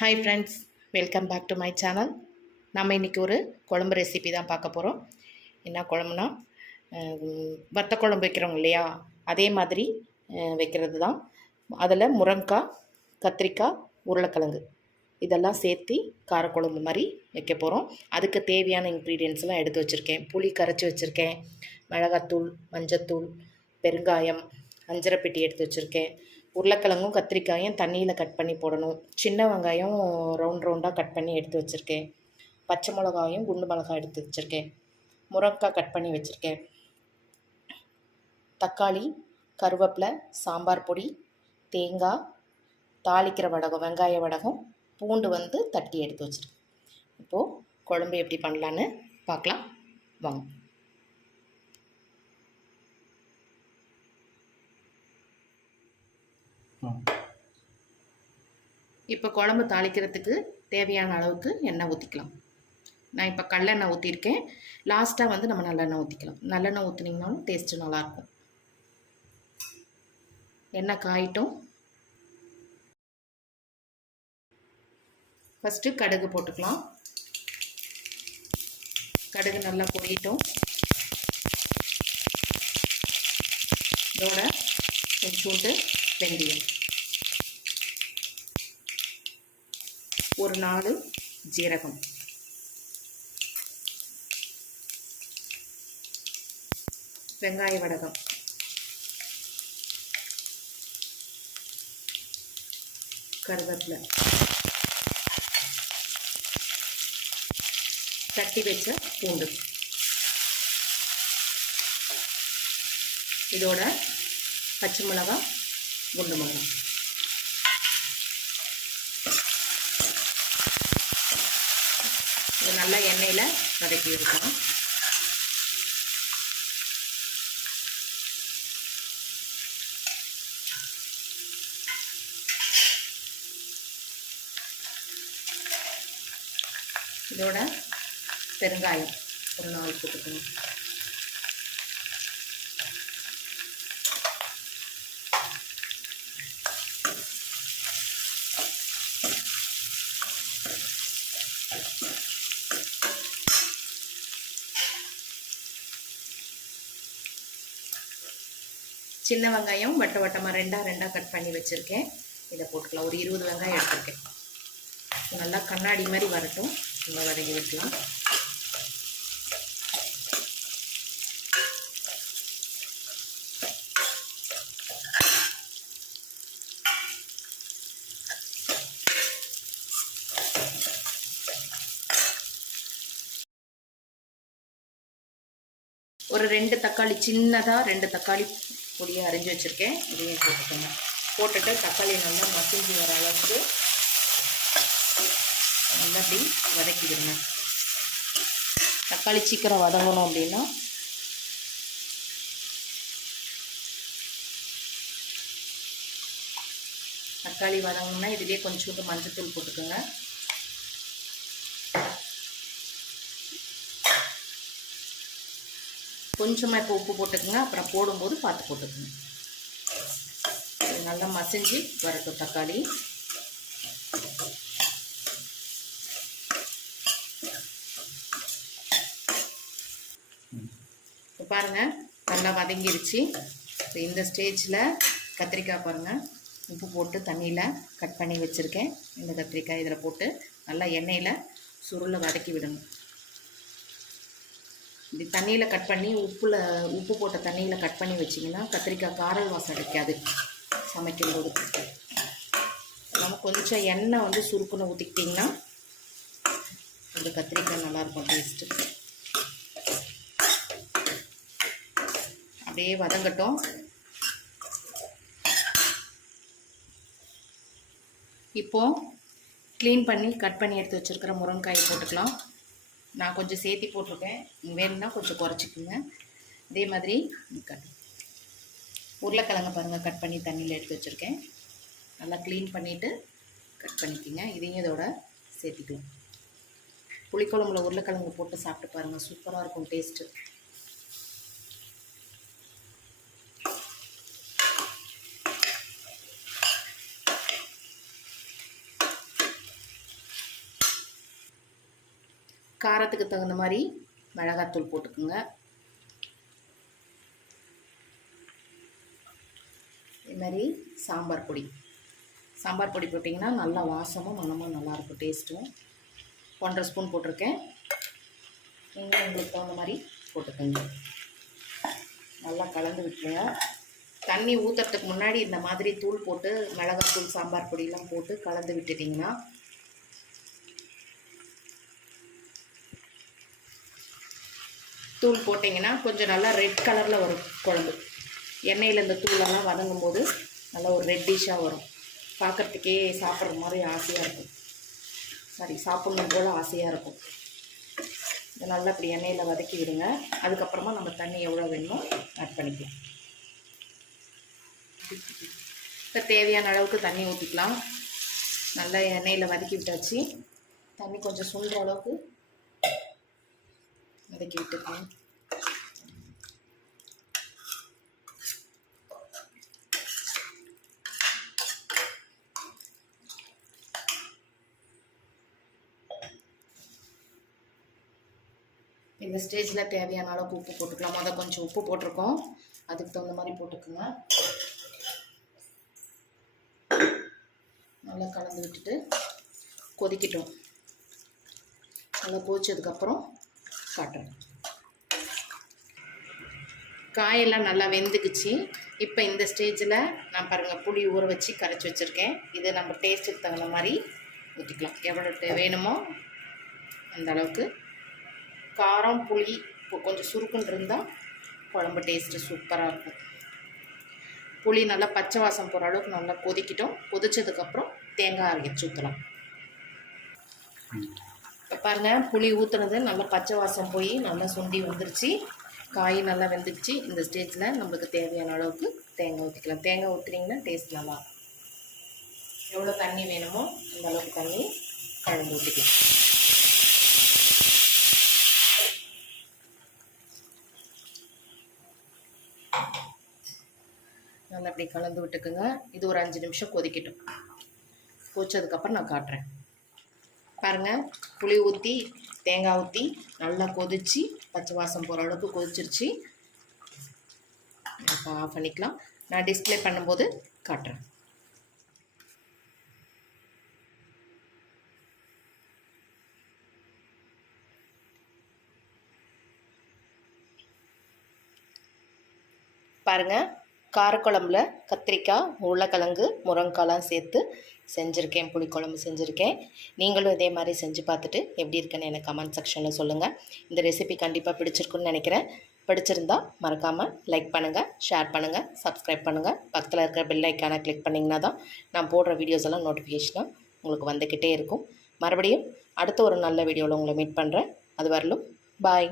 Hi friends welcome back to my channel நம்ம இன்றைக்கி ஒரு குழம்பு ரெசிபி தான் பார்க்க போகிறோம் என்ன குழம்புனா வத்த குழம்பு வைக்கிறோம் இல்லையா? அதே மாதிரி வைக்கிறது தான். அதில் முருங்காய் கத்திரிக்காய் உருளைக்கிழங்கு. இதெல்லாம் சேர்த்து காரக்குழம்பு மாதிரி வைக்க போகிறோம் அதுக்கு தேவையான இன்க்ரீடியன்ஸ்லாம் எடுத்து வச்சுருக்கேன். புளி கரைச்சி வச்சுருக்கேன். மிளகாத்தூள் மஞ்சத்தூள் பெருங்காயம் அஞ்சரைப்பெட்டி எடுத்து வச்சுருக்கேன். உருளைக்கிழங்கும் கத்திரிக்காயும் தண்ணியில் கட் பண்ணி போடணும். சின்ன வெங்காயம் ரவுண்ட் ரவுண்டாக கட் பண்ணி எடுத்து வச்சுருக்கேன். பச்சை மிளகாயும் குண்டு மிளகாய் எடுத்து வச்சுருக்கேன். முருங்கைக்காய் கட் பண்ணி வச்சுருக்கேன். தக்காளி கருவேப்பிலை சாம்பார் பொடி தேங்காய் தாளிக்கிற வடகம் வெங்காய வடகம் பூண்டு வந்து தட்டி எடுத்து வச்சுருக்கேன். இப்போது குழம்பு எப்படி பண்ணலான்னு பார்க்கலாம். வாங்க. இப்போ குழம்பு தாளிக்கிறதுக்கு தேவையான அளவுக்கு எண்ணெய் ஊற்றிக்கலாம் நான் இப்போ கடலெண்ணெய் ஊற்றிருக்கேன் லாஸ்ட்டாக வந்து நம்ம நல்லெண்ணெய் ஊற்றிக்கலாம் நல்லெண்ணெய் ஊற்றினீங்கனாலும் டேஸ்ட்டு நல்லாயிருக்கும். எண்ணெய் காயிட்டும். ஃபஸ்ட்டு கடுகு போட்டுக்கலாம். கடுகு நல்லா பொரியட்டும் இதோட கொஞ்சோண்டு வெந்தயம். ஒரு நாலு ஜீரகம். வெங்காய வடகம். கருவேப்பிலை. தட்டி வச்ச பூண்டு. இதோட பச்சை மிளகாய் குண்டு மிளகாய் இது நல்லா எண்ணெயில் வதக்கி எடுக்கணும் இதோட பெருங்காயம் ஒரு நாலு சின்ன வெங்காயம் வட்ட வட்டமாக ரெண்டாக ரெண்டாக கட் பண்ணி வச்சுருக்கேன். இதை போட்டுக்கலாம். ஒரு இருபது வெங்காயம் எடுத்திருக்கேன். நல்லா கண்ணாடி மாதிரி வரட்டும். நம்ம வதக்கி வைக்கலாம் ஒரு ரெண்டு தக்காளி சின்னதாக ரெண்டு தக்காளி பொடியை அரிஞ்சு வச்சுருக்கேன். இதையும் போட்டுக்கோங்க போட்டுட்டு தக்காளி நல்லா மசிஞ்சு வர அளவுக்கு நல்லா அப்படி வதக்கிடுங்க தக்காளி சீக்கிரம் வதங்கணும் அப்படின்னா தக்காளி வதங்கணும்னா இதுலேயே கொஞ்சோண்டு மஞ்சத்தூள் போட்டுக்கோங்க. கொஞ்சமாக இப்போ உப்பு போட்டுக்கோங்க. அப்புறம் போடும்போது பார்த்து போட்டுக்கோங்க. நல்லா மசிஞ்சு வரட்டும் தக்காளி. இப்போ பாருங்கள் நல்லா வதங்கிருச்சு. இப்போ இந்த ஸ்டேஜில் கத்திரிக்காய் பாருங்கள் உப்பு போட்டு தண்ணியில் கட் பண்ணி வச்சுருக்கேன். இந்த கத்திரிக்காய் இதில் போட்டு நல்லா எண்ணெயில் சுருளை வதக்கி விடணும். இப்படி தண்ணியில் கட் பண்ணி உப்பில் உப்பு போட்ட தண்ணியில் கட் பண்ணி வச்சிங்கன்னா கத்திரிக்காய் காரல் வாசம் அடிக்காது. சமைக்கும்போது. நம்ம கொஞ்சம் எண்ணெய் வந்து சுருக்குன்னு ஊற்றிக்கிட்டிங்கன்னா அந்த கத்திரிக்காய் நல்லாயிருக்கும் டேஸ்ட்டு அப்படியே வதங்கட்டும். இப்போது க்ளீன் பண்ணி கட் பண்ணி எடுத்து வச்சுருக்கிற முருங்காயை போட்டுக்கலாம். நான் கொஞ்சம் சேர்த்தி போட்டிருக்கேன். வேணும்னா கொஞ்சம் குறைச்சிக்குங்க. அதே மாதிரி கட் உருளைக்கிழங்கு பாருங்கள் கட் பண்ணி தண்ணியில் எடுத்து வச்சுருக்கேன். நல்லா க்ளீன் பண்ணிவிட்டு கட் பண்ணிக்கோங்க. இதையும் இதோட சேர்த்திக்கலாம். புளிக்குழம்புல உருளைக்கிழங்கு போட்டு சாப்பிட்டு பாருங்கள் சூப்பராக இருக்கும் டேஸ்ட்டு காரத்துக்கு தகுந்த மாதிரி மிளகாத்தூள் போட்டுக்குங்க. இதுமாரி சாம்பார் பொடி. சாம்பார் பொடி போட்டிங்கன்னா நல்லா வாசமும் மணமும் நல்லாயிருக்கும் டேஸ்ட்டும். ஒன்றரை ஸ்பூன் போட்டிருக்கேன். நீங்கள் உங்களுக்கு தகுந்த மாதிரி போட்டுக்கோங்க. நல்லா கலந்து விட்டுருங்க. தண்ணி ஊற்றுறதுக்கு முன்னாடி இந்த மாதிரி தூள் போட்டு மிளகாத்தூள் சாம்பார் பொடியெலாம் போட்டு கலந்து விட்டுட்டிங்கன்னா தூள் போட்டிங்கன்னா கொஞ்சம் நல்லா ரெட் கலரில் வரும் குழம்பு. எண்ணெயில் இந்த தூளெல்லாம் வதங்கும் போது நல்லா ஒரு ரெட்டிஷாக வரும். பார்க்குறதுக்கே சாப்பிட்ற மாதிரி ஆசையாக இருக்கும். சாரி சாப்பிட்ணும் போல் ஆசையாக இருக்கும். இதை நல்லா இப்படி எண்ணெயில் வதக்கி விடுங்க. அதுக்கப்புறமா நம்ம தண்ணி எவ்வளோ வேணுமோ ஆட் பண்ணிக்கலாம். இப்போ தேவையான அளவுக்கு தண்ணி ஊற்றிக்கலாம் நல்லா எண்ணெயில் வதக்கி விட்டாச்சு. தண்ணி கொஞ்சம் சுண்டுற அளவுக்கு வதக்கி விட்டுக்கலாம் இந்த ஸ்டேஜில் தேவையான அளவுக்கு உப்பு போட்டுக்கலாம். மொதல் கொஞ்சம் உப்பு போட்டிருக்கோம். அதுக்கு தகுந்த மாதிரி போட்டுக்கோங்க. நல்லா கலந்து விட்டுட்டு கொதிக்கட்டும். நல்லா கொதிச்சதுக்கப்புறம் காட்டுறேன். காயெல்லாம் நல்லா வெந்துக்குச்சு. இப்போ இந்த ஸ்டேஜில் நான் பாருங்கள் புளி ஊற வச்சு கரைச்சி வச்சுருக்கேன். இது நம்ம டேஸ்ட்டுக்கு தகுந்த மாதிரி ஊற்றிக்கலாம் எவ்வளோ வேணுமோ அந்த அளவுக்கு. காரம் புளி இப்போ கொஞ்சம் சுருக்குன்னு இருந்தால் குழம்பு டேஸ்ட்டு சூப்பராக இருக்கும். புளி நல்லா பச்சை வாசம் போகிற அளவுக்கு நல்லா கொதிக்கிட்டோம். கொதிச்சதுக்கப்புறம் தேங்காய் அரைச்சி ஊற்றலாம் பாருங்கள் புளி ஊற்றுனது நல்லா பச்சை வாசம் போய் நல்லா சுண்டி வந்துருச்சு. காய் நல்லா வெந்துடுச்சு இந்த ஸ்டேஜில் நம்மளுக்கு தேவையான அளவுக்கு தேங்காய் ஊற்றிக்கலாம் தேங்காய் ஊற்றுனீங்கன்னா டேஸ்ட் நல்லா எவ்வளோ தண்ணி வேணுமோ அந்த அளவுக்கு தண்ணி கலந்து ஊற்றிக்கலாம் நல்லா அப்படி கலந்து விட்டுக்குங்க. இது ஒரு அஞ்சு நிமிஷம் கொதிக்கட்டும். கொச்சதுக்கப்புறம் நான் காட்டுறேன். பாருங்கள் புளி ஊற்றி தேங்காய் ஊற்றி நல்லா கொதிச்சு பச்சை வாசம் போகிற அளவுக்கு கொதிச்சிருச்சு. இப்போ ஆஃப் பண்ணிக்கலாம். நான் டிஸ்ப்ளே பண்ணும்போது காட்டுறேன். பாருங்கள் காரக்குழம்புல கத்திரிக்காய் உருளைக்கிழங்கு முருங்கைக்காலாம் சேர்த்து செஞ்சுருக்கேன் புளிக்குழம்பு செஞ்சுருக்கேன். நீங்களும் இதே மாதிரி செஞ்சு பார்த்துட்டு எப்படி இருக்குன்னு எனக்கு கமெண்ட் செக்ஷனில் சொல்லுங்கள் இந்த ரெசிபி கண்டிப்பாக பிடிச்சிருக்குன்னு நினைக்கிறேன். பிடிச்சிருந்தா மறக்காமல் லைக் பண்ணுங்கள் ஷேர் பண்ணுங்கள் சப்ஸ்கிரைப் பண்ணுங்கள் பக்கத்தில் இருக்கிற பெல் ஐக்கானை கிளிக் பண்ணிங்கன்னா தான் நான் போடுற வீடியோஸ் எல்லாம் நோட்டிஃபிகேஷனாக உங்களுக்கு வந்துக்கிட்டே இருக்கும். மறுபடியும் அடுத்த ஒரு நல்ல வீடியோவில் உங்களை மீட் பண்ணுறேன் அது வரலும் பாய்